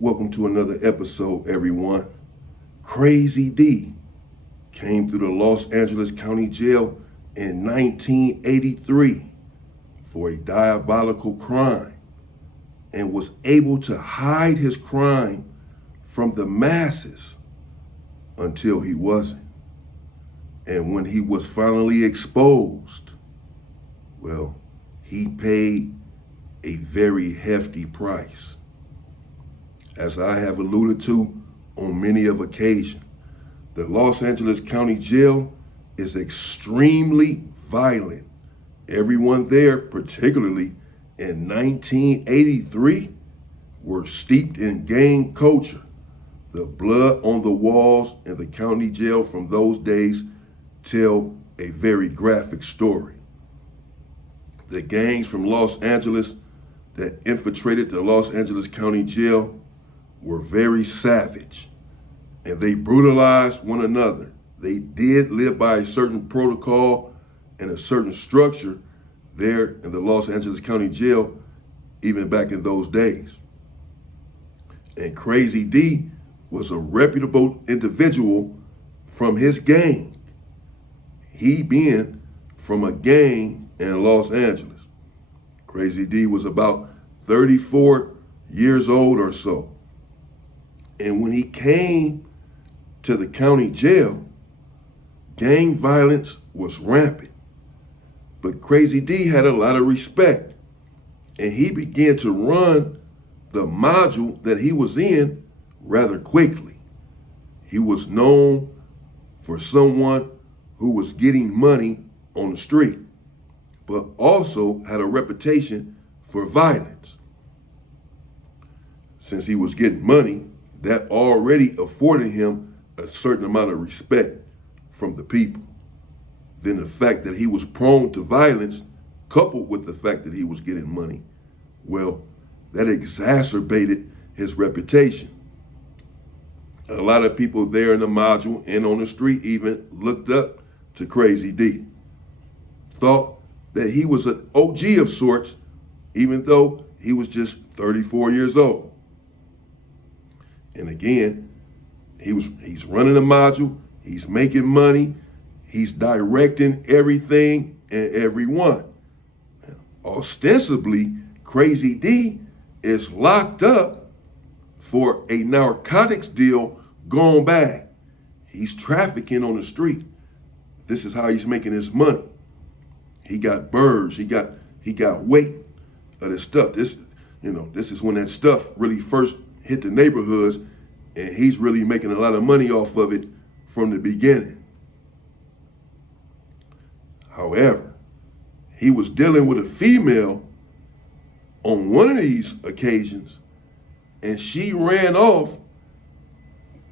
Welcome to another episode, everyone. Crazy D came through the Los Angeles County Jail in 1983 for a diabolical crime and was able to hide his crime from the masses until he wasn't. And when he was finally exposed, well, he paid a very hefty price. As I have alluded to on many of occasions, the Los Angeles County Jail is extremely violent. Everyone there, particularly in 1983, were steeped in gang culture. The blood on the walls in the county jail from those days tell a very graphic story. The gangs from Los Angeles that infiltrated the Los Angeles County Jail were very savage, and they brutalized one another. They did live by a certain protocol and a certain structure there in the Los Angeles County Jail, even back in those days. And Crazy D was a reputable individual from his gang, he being from a gang in Los Angeles. Crazy D was about 34 years old or so. And when he came to the county jail, gang violence was rampant. But Crazy D had a lot of respect, and he began to run the module that he was in rather quickly. He was known for someone who was getting money on the street, but also had a reputation for violence. Since he was getting money, that already afforded him a certain amount of respect from the people. Then the fact that he was prone to violence, coupled with the fact that he was getting money, well, that exacerbated his reputation. A lot of people there in the module and on the street even looked up to Crazy D, thought that he was an OG of sorts, even though he was just 34 years old. And again, he's running a module, he's making money, he's directing everything and everyone. Ostensibly, Crazy D is locked up for a narcotics deal gone bad. He's trafficking on the street. This is how he's making his money. He got birds, he got weight of this stuff. This is when that stuff really first hit the neighborhoods, and he's really making a lot of money off of it from the beginning. However, he was dealing with a female on one of these occasions, and she ran off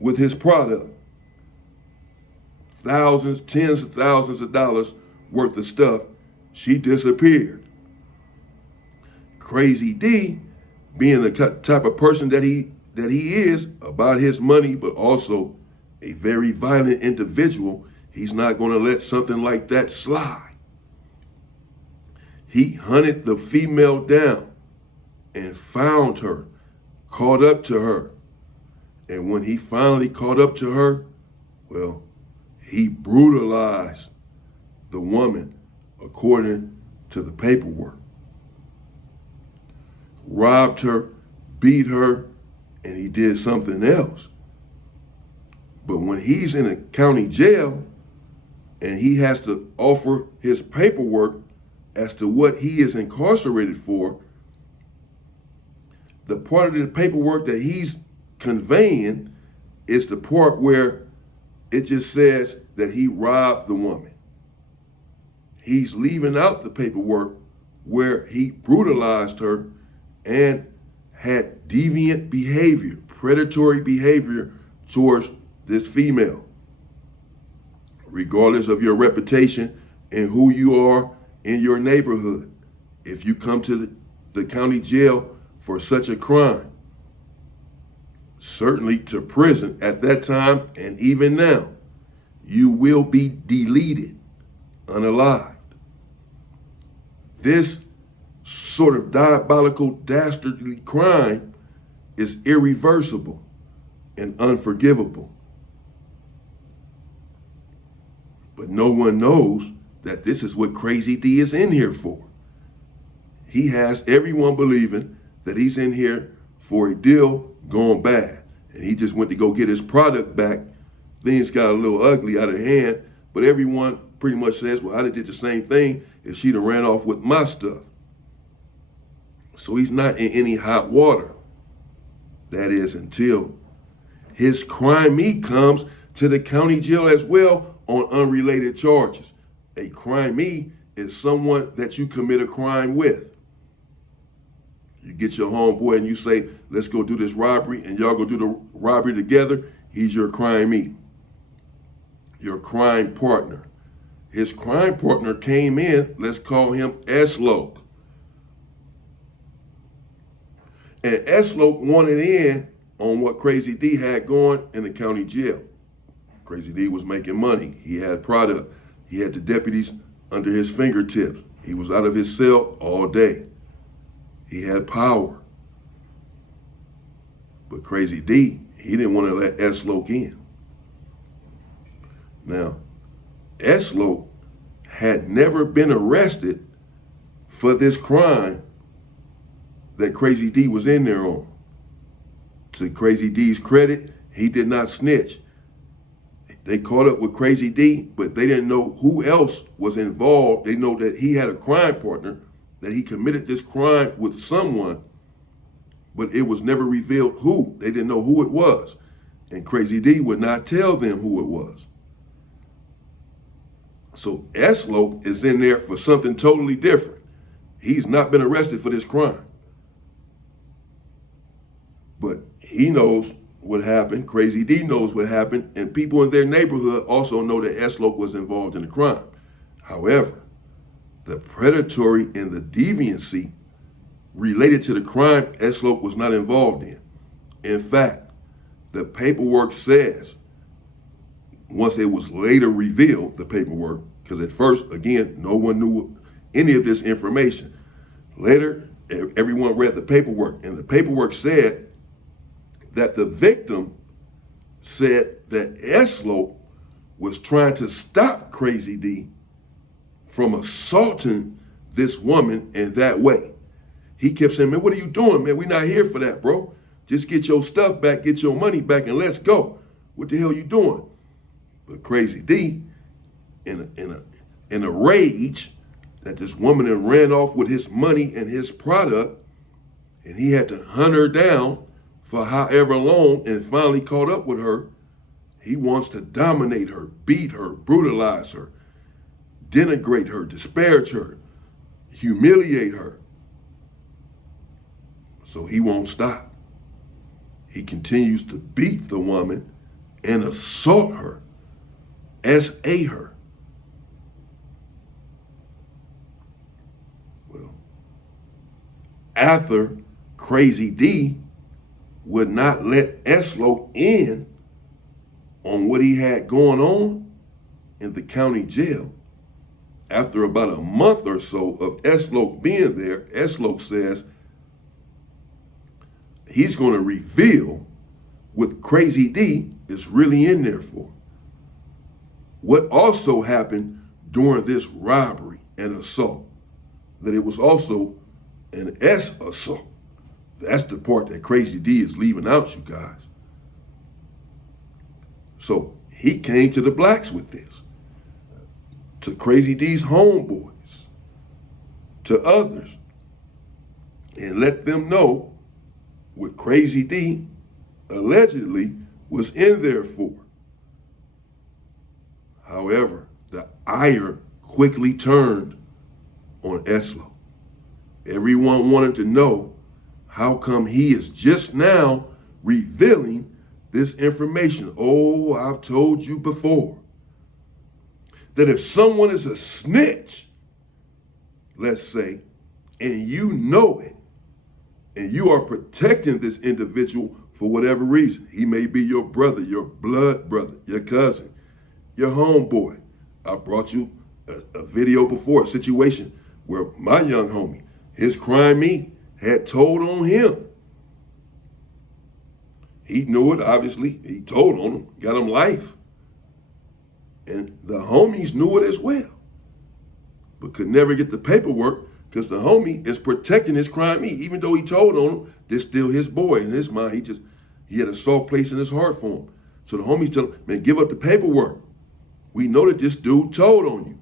with his product. Thousands, tens of thousands of dollars worth of stuff. She disappeared. Crazy D, being the type of person that he is about his money, but also a very violent individual, he's not going to let something like that slide. He hunted the female down and found her, caught up to her. And when he finally caught up to her, well, he brutalized the woman according to the paperwork. Robbed her, beat her, and he did something else. But when he's in a county jail and he has to offer his paperwork as to what he is incarcerated for, the part of the paperwork that he's conveying is the part where it just says that he robbed the woman. He's leaving out the paperwork where he brutalized her and had deviant behavior, predatory behavior towards this female. Regardless of your reputation and who you are in your neighborhood, if you come to the county jail for such a crime, certainly to prison at that time and even now, you will be deleted, unalived. This sort of diabolical, dastardly crime is irreversible and unforgivable. But no one knows that this is what Crazy D is in here for. He has everyone believing that he's in here for a deal gone bad. And he just went to go get his product back. Things got a little ugly out of hand, but everyone pretty much says, well, I'd have did the same thing if she'd have ran off with my stuff. So he's not in any hot water. That is until his crime-me comes to the county jail as well on unrelated charges. A crime-me is someone that you commit a crime with. You get your homeboy and you say, let's go do this robbery, and y'all go do the robbery together. He's your crime-me, your crime partner. His crime partner came in, let's call him S-Loke. And S-Loke wanted in on what Crazy D had going in the county jail. Crazy D was making money. He had product. He had the deputies under his fingertips. He was out of his cell all day. He had power. But Crazy D, he didn't want to let S-Loke in. Now, S-Loke had never been arrested for this crime that Crazy D was in there on. To Crazy D's credit, he did not snitch. They caught up with Crazy D, but they didn't know who else was involved. They know that he had a crime partner, that he committed this crime with someone, but it was never revealed who. They didn't know who it was. And Crazy D would not tell them who it was. So S-Loke is in there for something totally different. He's not been arrested for this crime. But he knows what happened. Crazy D knows what happened. And people in their neighborhood also know that S-Loke was involved in the crime. However, the predatory and the deviancy related to the crime S-Loke was not involved in. In fact, the paperwork says, once it was later revealed, the paperwork, because at first, again, no one knew any of this information. Later, everyone read the paperwork, and the paperwork said that the victim said that S-Loke was trying to stop Crazy D from assaulting this woman in that way. He kept saying, man, what are you doing, man? We're not here for that, bro. Just get your stuff back, get your money back, and let's go. What the hell you doing? But Crazy D, in a rage that this woman had ran off with his money and his product, and he had to hunt her down for however long and finally caught up with her, he wants to dominate her, beat her, brutalize her, denigrate her, disparage her, humiliate her. So he won't stop. He continues to beat the woman and assault her, SA her. Well, after Crazy D would not let S-Loke in on what he had going on in the county jail, after about a month or so of S-Loke being there, S-Loke says he's going to reveal what Crazy D is really in there for. What also happened during this robbery and assault, that it was also an S assault. That's the part that Crazy D is leaving out, you guys. So he came to the blacks with this, to Crazy D's homeboys, to others, and let them know what Crazy D allegedly was in there for. However, the ire quickly turned on S-Loke. Everyone wanted to know, how come he is just now revealing this information? Oh, I've told you before that if someone is a snitch, let's say, and you know it, and you are protecting this individual for whatever reason, he may be your brother, your blood brother, your cousin, your homeboy. I brought you a video before, a situation where my young homie, his crime-me, had told on him. He knew it, obviously. He told on him, got him life. And the homies knew it as well, but could never get the paperwork because the homie is protecting his crime. Even though he told on him, this still his boy. In his mind, he had a soft place in his heart for him. So the homies tell him, man, give up the paperwork. We know that this dude told on you.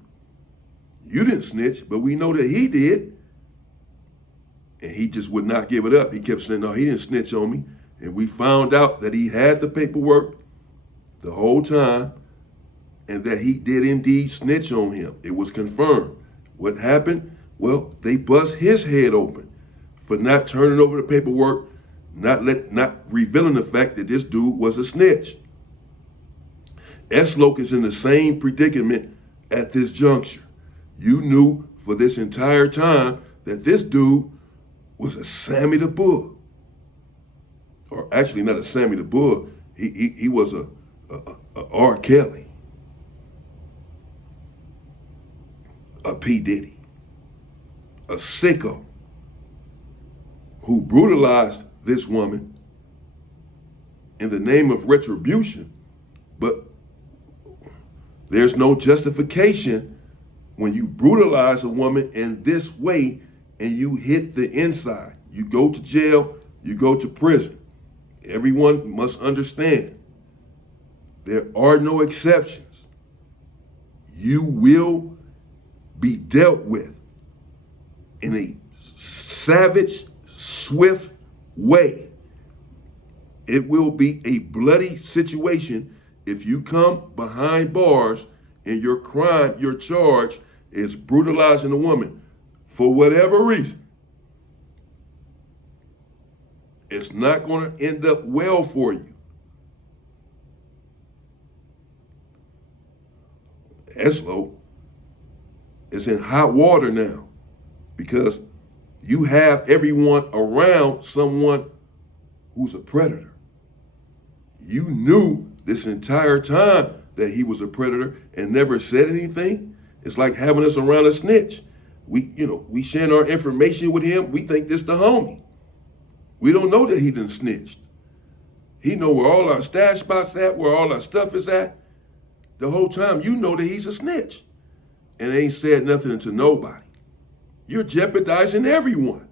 You didn't snitch, but we know that he did. And he just would not give it up. He kept saying, no, he didn't snitch on me. And we found out that he had the paperwork the whole time and that he did indeed snitch on him. It was confirmed. What happened? Well, they bust his head open for not turning over the paperwork, not revealing the fact that this dude was a snitch. S-Loke is in the same predicament at this juncture. You knew for this entire time that this dude was a Sammy the Bull. Or actually not a Sammy the Bull, he was a R. Kelly, a P. Diddy, a sicko who brutalized this woman in the name of retribution, but there's no justification when you brutalize a woman in this way and you hit the inside. You go to jail, you go to prison. Everyone must understand there are no exceptions. You will be dealt with in a savage, swift way. It will be a bloody situation if you come behind bars and your crime, your charge is brutalizing a woman for whatever reason. It's not going to end up well for you. S-Loke is in hot water now because you have everyone around someone who's a predator. You knew this entire time that he was a predator and never said anything. It's like having us around a snitch. We sharing our information with him. We think this the homie. We don't know that he done snitched. He know where all our stash spots at, where all our stuff is at. The whole time you know that he's a snitch and ain't said nothing to nobody. You're jeopardizing everyone.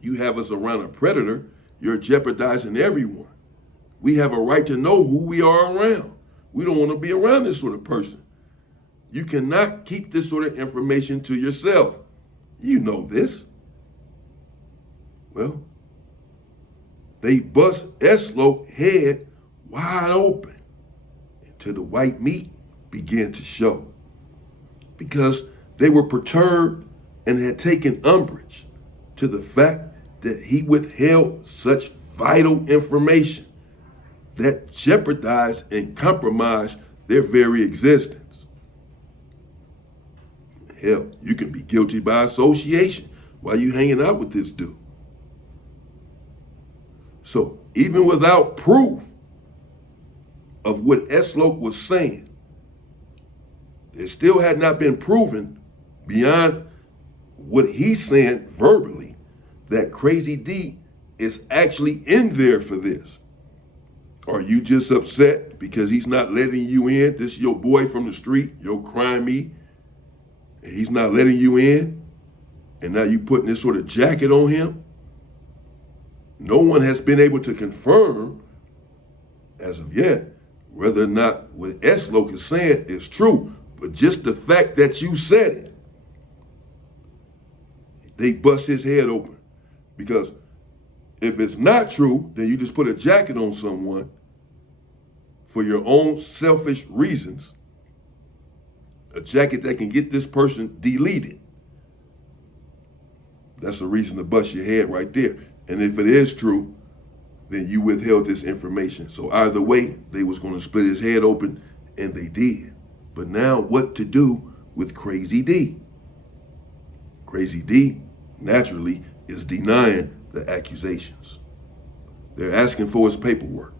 You have us around a predator, you're jeopardizing everyone. We have a right to know who we are around. We don't want to be around this sort of person. You cannot keep this sort of information to yourself. You know this. Well, they bust S-Loke head wide open until the white meat began to show because they were perturbed and had taken umbrage to the fact that he withheld such vital information that jeopardized and compromised their very existence. Hell, you can be guilty by association while you hanging out with this dude. So even without proof of what S-Loke was saying, it still had not been proven beyond what he's saying verbally that Crazy D is actually in there for this. Are you just upset because he's not letting you in? This is your boy from the street, your crime-y, and he's not letting you in? And now you putting this sort of jacket on him? No one has been able to confirm, as of yet, whether or not what S-Loke is saying is true. But just the fact that you said it, they bust his head open. Because if it's not true, then you just put a jacket on someone for your own selfish reasons, a jacket that can get this person deleted. That's a reason to bust your head right there. And if it is true, then you withheld this information. So either way, they was going to split his head open, and they did. But now what to do with Crazy D? Crazy D, naturally, is denying the accusations. They're asking for his paperwork.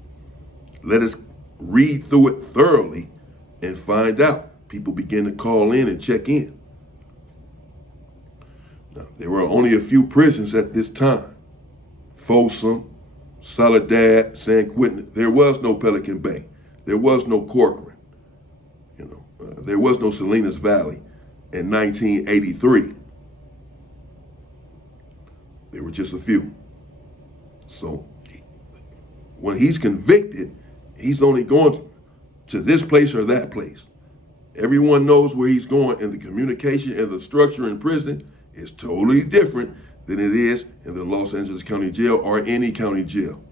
Let us read through it thoroughly and find out. People begin to call in and check in. Now, there were only a few prisons at this time. Folsom, Soledad, San Quentin. There was no Pelican Bay. There was no Corcoran. There was no Salinas Valley in 1983. There were just a few. So when he's convicted, he's only going to this place or that place. Everyone knows where he's going, and the communication and the structure in prison is totally different than it is in the Los Angeles County Jail or any county jail.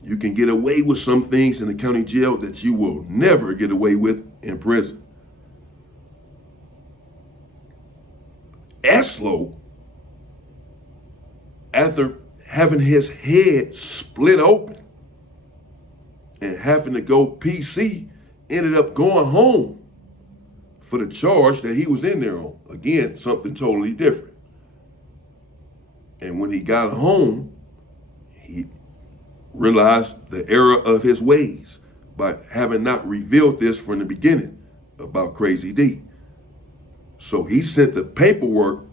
You can get away with some things in the county jail that you will never get away with in prison. Eslo, after having his head split open and having to go PC, ended up going home for the charge that he was in there on. Again, something totally different. And when he got home, he realized the error of his ways by having not revealed this from the beginning about Crazy D. So he sent the paperwork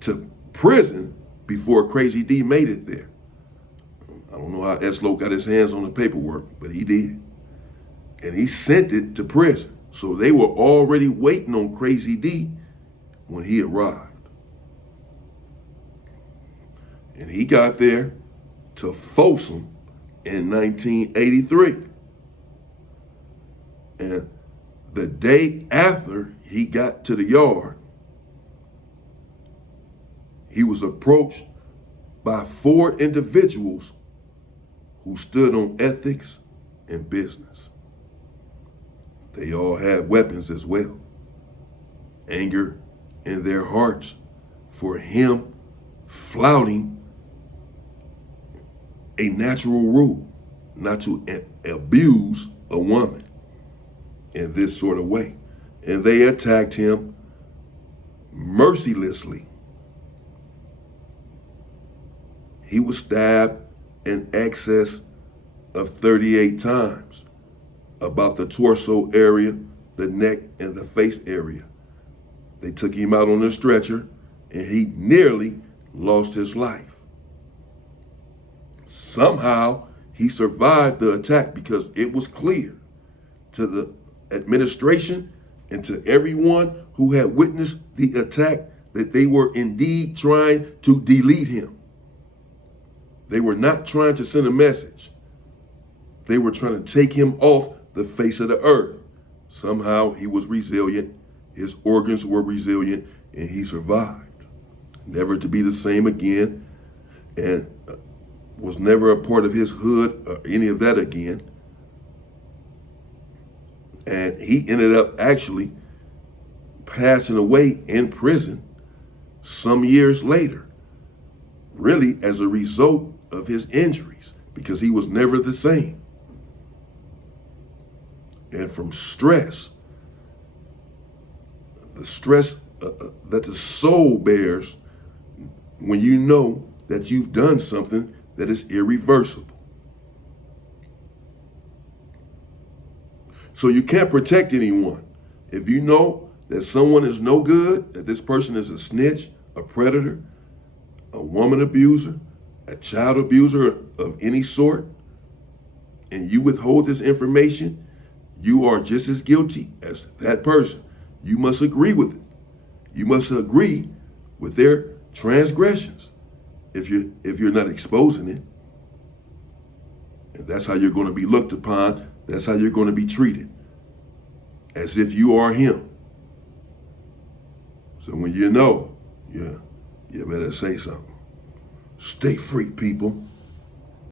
to prison before Crazy D made it there. I don't know how Eslo got his hands on the paperwork, but he did. And he sent it to prison. So they were already waiting on Crazy D when he arrived. And he got there to Folsom in 1983. And the day after he got to the yard, he was approached by 4 individuals who stood on ethics and business. They all had weapons as well. Anger in their hearts for him flouting a natural rule not to abuse a woman in this sort of way. And they attacked him mercilessly. He was stabbed in excess of 38 times, about the torso area, the neck, and the face area. They took him out on a stretcher, and he nearly lost his life. Somehow, he survived the attack because it was clear to the administration and to everyone who had witnessed the attack that they were indeed trying to delete him. They were not trying to send a message. They were trying to take him off the face of the earth. Somehow he was resilient, his organs were resilient, and he survived. Never to be the same again, and was never a part of his hood or any of that again. And he ended up actually passing away in prison some years later, really as a result of his injuries, because he was never the same. And from stress, the stress that the soul bears when you know that you've done something that is irreversible. So you can't protect anyone. If you know that someone is no good, that this person is a snitch, a predator, a woman abuser, a child abuser of any sort, and you withhold this information, you are just as guilty as that person. You must agree with it. You must agree with their transgressions if you're not exposing it. And that's how you're going to be looked upon. That's how you're going to be treated, as if you are him. So when you know, you better say something. Stay free, people.